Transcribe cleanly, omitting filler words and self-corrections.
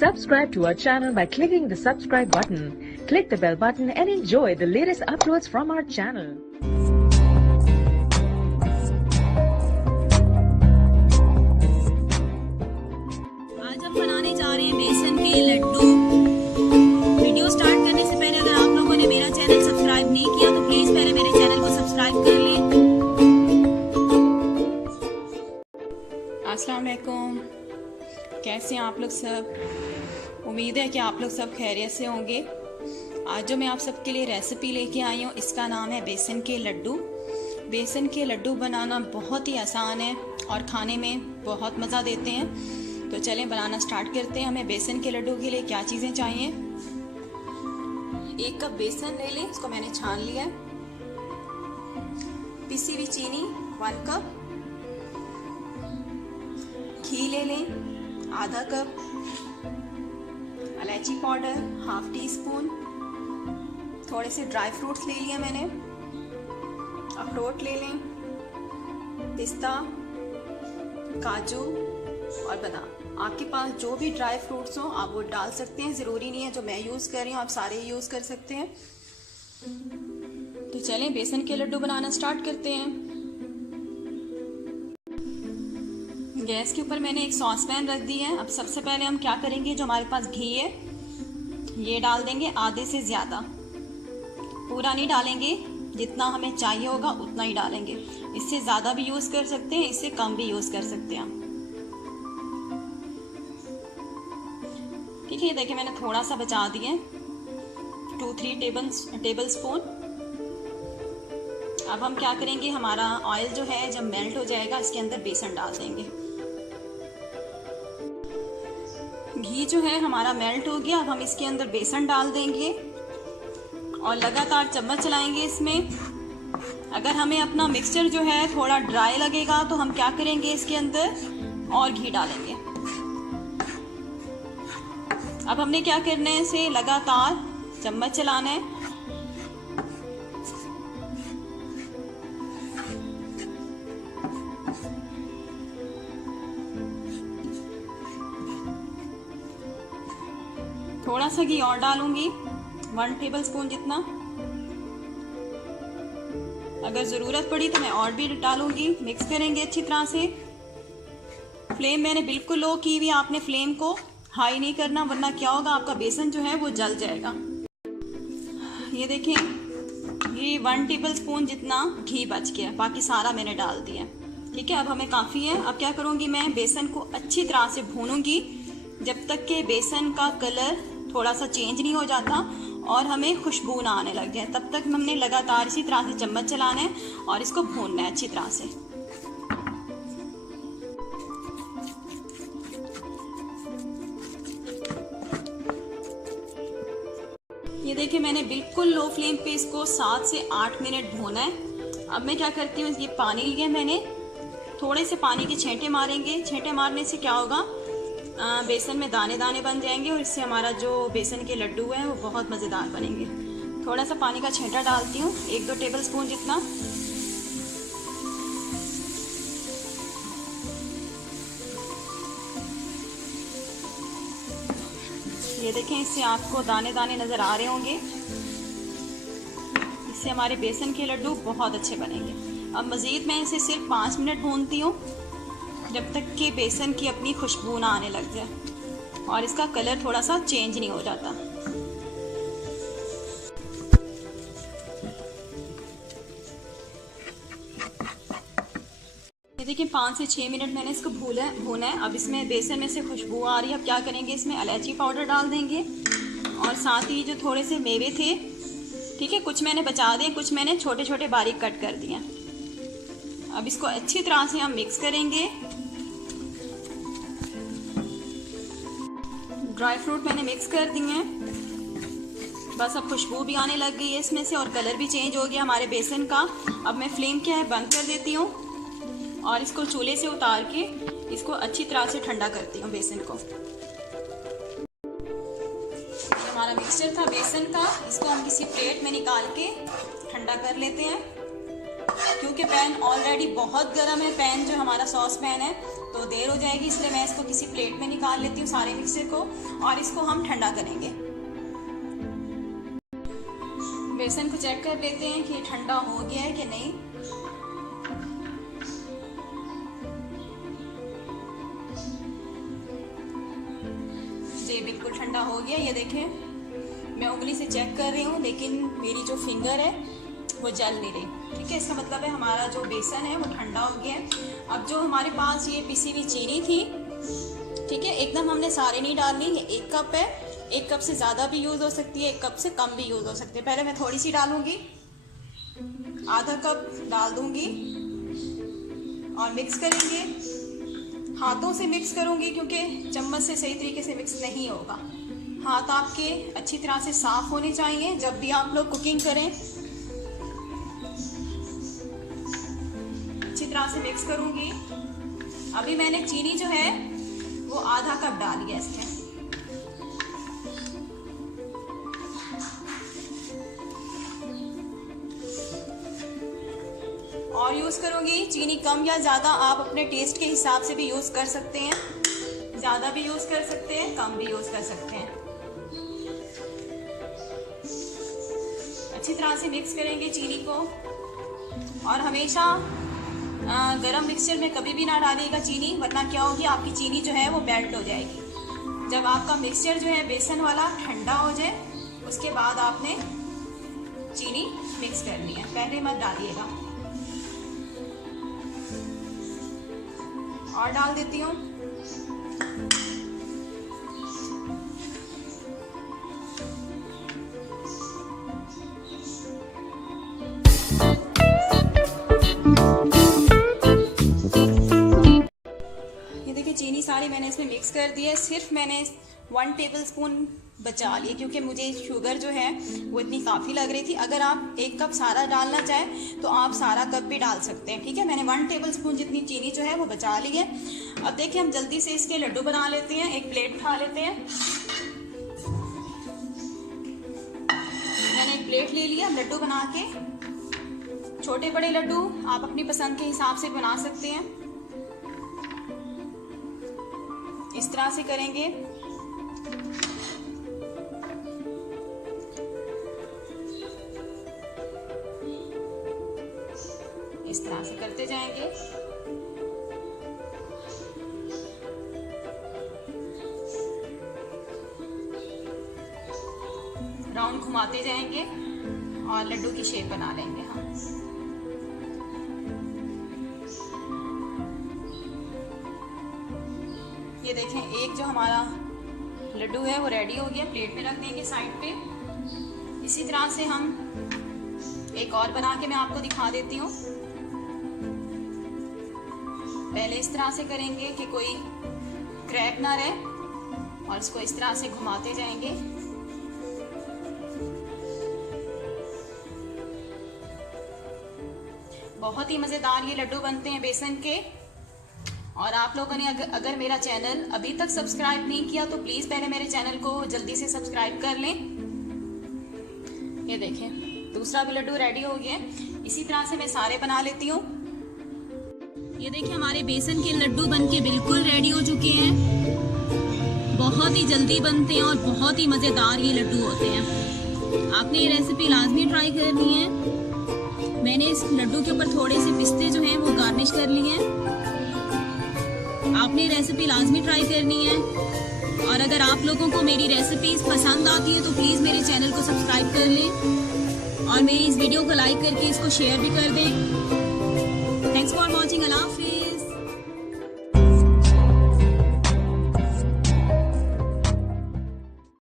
Subscribe to our channel by clicking the subscribe button. Click the bell button and enjoy the latest uploads from our channel. आज हम बनाने जा रहे हैं बेसन के लड्डू। वीडियो स्टार्ट करने से पहले अगर आप लोगों ने मेरा चैनल सब्सक्राइब नहीं किया तो प्लीज पहले मेरे चैनल को सब्सक्राइब कर लें। अस्सलाम वालेकुम, कैसे हैं आप लोग सब? उम्मीद है कि आप लोग सब खैरियत से होंगे। आज जो मैं आप सबके लिए रेसिपी लेके आई हूँ इसका नाम है बेसन के लड्डू। बेसन के लड्डू बनाना बहुत ही आसान है और खाने में बहुत मज़ा देते हैं। तो चलें बनाना स्टार्ट करते हैं। हमें बेसन के लड्डू के लिए क्या चीज़ें चाहिए? 1 कप बेसन ले लें, इसको मैंने छान लिया है। पिसी हुई चीनी 1 कप, घी ले लें आधा कप, इलायची पाउडर 1/2 टीस्पून, थोड़े से ड्राई फ्रूट्स ले लिया मैंने, अखरोट ले लें, पिस्ता, काजू और बादाम। आपके पास जो भी ड्राई फ्रूट्स हो आप वो डाल सकते हैं, ज़रूरी नहीं है जो मैं यूज़ कर रही हूँ आप सारे यूज़ कर सकते हैं। तो चलें बेसन के लड्डू बनाना स्टार्ट करते हैं। गैस के ऊपर मैंने एक सॉस पैन रख दी है। अब सबसे पहले हम क्या करेंगे, जो हमारे पास घी है ये डाल देंगे, आधे से ज़्यादा, पूरा नहीं डालेंगे, जितना हमें चाहिए होगा उतना ही डालेंगे। इससे ज़्यादा भी यूज़ कर सकते हैं, इससे कम भी यूज़ कर सकते हैं। ठीक है, देखिए मैंने थोड़ा सा बचा दिया, 2-3 टेबल स्पून। अब हम क्या करेंगे, हमारा ऑयल जो है जब मेल्ट हो जाएगा इसके अंदर बेसन डाल देंगे। घी जो है हमारा मेल्ट हो गया। अब हम इसके अंदर बेसन डाल देंगे और लगातार चम्मच चलाएंगे इसमें। अगर हमें अपना मिक्सचर जो है थोड़ा ड्राई लगेगा तो हम क्या करेंगे, इसके अंदर और घी डालेंगे। अब हमने क्या करना है, इसे लगातार चम्मच चलाना है। थोड़ा सा घी और डालूंगी, 1 टेबल स्पून जितना। अगर ज़रूरत पड़ी तो मैं और भी डालूंगी। मिक्स करेंगे अच्छी तरह से। फ्लेम मैंने बिल्कुल लो की हुई, आपने फ्लेम को हाई नहीं करना वरना क्या होगा, आपका बेसन जो है वो जल जाएगा। ये देखें, ये 1 टेबल स्पून जितना घी बच गया, बाकी सारा मैंने डाल दिया। ठीक है, अब हमें काफ़ी है। अब क्या करूँगी, मैं बेसन को अच्छी तरह से भूनूंगी जब तक कि बेसन का कलर थोड़ा सा चेंज नहीं हो जाता और हमें खुशबू ना आने लग जाए। तब तक हमने लगातार इसी तरह से चम्मच चलाना है और इसको भूनना है अच्छी तरह से। ये देखिए मैंने बिल्कुल लो फ्लेम पे इसको 7 से 8 मिनट भूना है। अब मैं क्या करती हूँ, ये पानी लिया मैंने, थोड़े से पानी के छींटे मारेंगे। छींटे मारने से क्या होगा, बेसन में दाने दाने बन जाएंगे और इससे हमारा जो बेसन के लड्डू हैं वो बहुत मज़ेदार बनेंगे। थोड़ा सा पानी का छींटा डालती हूँ, 1-2 टेबल स्पून जितना। ये देखें, इससे आपको दाने दाने नज़र आ रहे होंगे। इससे हमारे बेसन के लड्डू बहुत अच्छे बनेंगे। अब मज़ीद मैं इसे सिर्फ 5 मिनट भूनती हूँ जब तक कि बेसन की अपनी खुशबू ना आने लग जाए और इसका कलर थोड़ा सा चेंज नहीं हो जाता। ये देखिए 5 से 6 मिनट मैंने इसको भूना है। अब इसमें बेसन में से खुशबू आ रही है। अब क्या करेंगे, इसमें इलायची पाउडर डाल देंगे और साथ ही जो थोड़े से मेवे थे, ठीक है, कुछ मैंने बचा दिए, कुछ मैंने छोटे छोटे बारीक कट कर दिए। अब इसको अच्छी तरह से हम मिक्स करेंगे। ड्राई फ्रूट मैंने मिक्स कर दिए हैं। बस अब खुशबू भी आने लग गई है इसमें से और कलर भी चेंज हो गया हमारे बेसन का। अब मैं फ्लेम क्या है बंद कर देती हूँ और इसको चूल्हे से उतार के इसको अच्छी तरह से ठंडा करती हूँ बेसन को। हमारा मिक्सचर था बेसन का, इसको हम किसी प्लेट में निकाल के ठंडा कर लेते हैं। क्योंकि पैन ऑलरेडी बहुत गर्म है, पैन जो हमारा सॉस पैन है, तो देर हो जाएगी, इसलिए मैं इसको किसी प्लेट में निकाल लेती हूँ सारे मिक्सचर को, और इसको हम ठंडा करेंगे। बेसन को चेक कर लेते हैं कि ठंडा हो गया है कि नहीं। जी बिल्कुल ठंडा हो गया, ये देखें, मैं उंगली से चेक कर रही हूँ, लेकिन मेरी जो फिंगर है वो जल नहीं रही। ठीक है, इसका मतलब है हमारा जो बेसन है वो ठंडा हो गया है। अब जो हमारे पास ये पिसी हुई चीनी थी, ठीक है, एकदम हमने सारे नहीं डालनी, ये 1 कप है, 1 कप से ज़्यादा भी यूज़ हो सकती है, 1 कप से कम भी यूज़ हो सकती है। पहले मैं थोड़ी सी डालूंगी, आधा कप डाल दूंगी और मिक्स करेंगे। हाथों से मिक्स करूंगी क्योंकि चम्मच से सही तरीके से मिक्स नहीं होगा। हाथ आपके अच्छी तरह से साफ होने चाहिए जब भी आप लोग कुकिंग करें। अच्छी तरह से मिक्स करूंगी। अभी मैंने चीनी जो है वो आधा कप डाली है इसमें। और यूज़ करूंगी, चीनी कम या ज़्यादा आप अपने टेस्ट के हिसाब से भी यूज़ कर सकते हैं, ज़्यादा भी यूज़ कर सकते हैं, कम भी यूज़ कर सकते हैं। अच्छी तरह से मिक्स करेंगे चीनी को। और हमेशा गरम मिक्सचर में कभी भी ना डालिएगा चीनी, वरना क्या होगी, आपकी चीनी जो है वो मेल्ट हो जाएगी। जब आपका मिक्सचर जो है बेसन वाला ठंडा हो जाए, उसके बाद आपने चीनी मिक्स करनी है, पहले मत डालिएगा। और डाल देती हूँ। ये देखिए चीनी सारी मैंने इसमें मिक्स कर दी है। सिर्फ मैंने 1 टेबलस्पून बचा लिए क्योंकि मुझे शुगर जो है वो इतनी काफ़ी लग रही थी। अगर आप 1 कप सारा डालना चाहें तो आप सारा कप भी डाल सकते हैं। ठीक है, मैंने 1 टेबलस्पून जितनी चीनी जो है वो बचा ली है। अब देखिए हम जल्दी से इसके लड्डू बना लेते हैं। एक प्लेट उठा लेते हैं। मैंने एक प्लेट ले लिया। लड्डू बना के, छोटे बड़े लड्डू आप अपनी पसंद के हिसाब से बना सकते हैं। इस तरह से करेंगे। इस तरह से करते जाएंगे। राउंड घुमाते जाएंगे और लड्डू की शेप बना लेंगे हम। ये देखें, एक जो हमारा लड्डू है वो रेडी हो गया। प्लेट में रख देंगे साइड पे। इसी तरह से हम एक और बना के मैं आपको दिखा देती हूँ। पहले इस तरह से करेंगे कि कोई क्रैक ना रहे, और इसको इस तरह से घुमाते जाएंगे। बहुत ही मज़ेदार ये लड्डू बनते हैं बेसन के। और आप लोगों ने अगर मेरा चैनल अभी तक सब्सक्राइब नहीं किया तो प्लीज़ पहले मेरे चैनल को जल्दी से सब्सक्राइब कर लें। ये देखें, दूसरा भी लड्डू रेडी हो गया। इसी तरह से मैं सारे बना लेती हूँ। ये देखिए, हमारे बेसन के लड्डू बनके बिल्कुल रेडी हो चुके हैं। बहुत ही जल्दी बनते हैं और बहुत ही मज़ेदार ये लड्डू होते हैं। आपने ये रेसिपी लाजमी ट्राई करनी है। मैंने इस लड्डू के ऊपर थोड़े से पिस्ते जो हैं वो गार्निश कर लिए हैं। आपने रेसिपी लाजमी ट्राई करनी है। और अगर आप लोगों को मेरी रेसिपीज पसंद आती है तो प्लीज़ मेरे चैनल को सब्सक्राइब कर लें और मेरी इस वीडियो को लाइक करके इसको शेयर भी कर दें।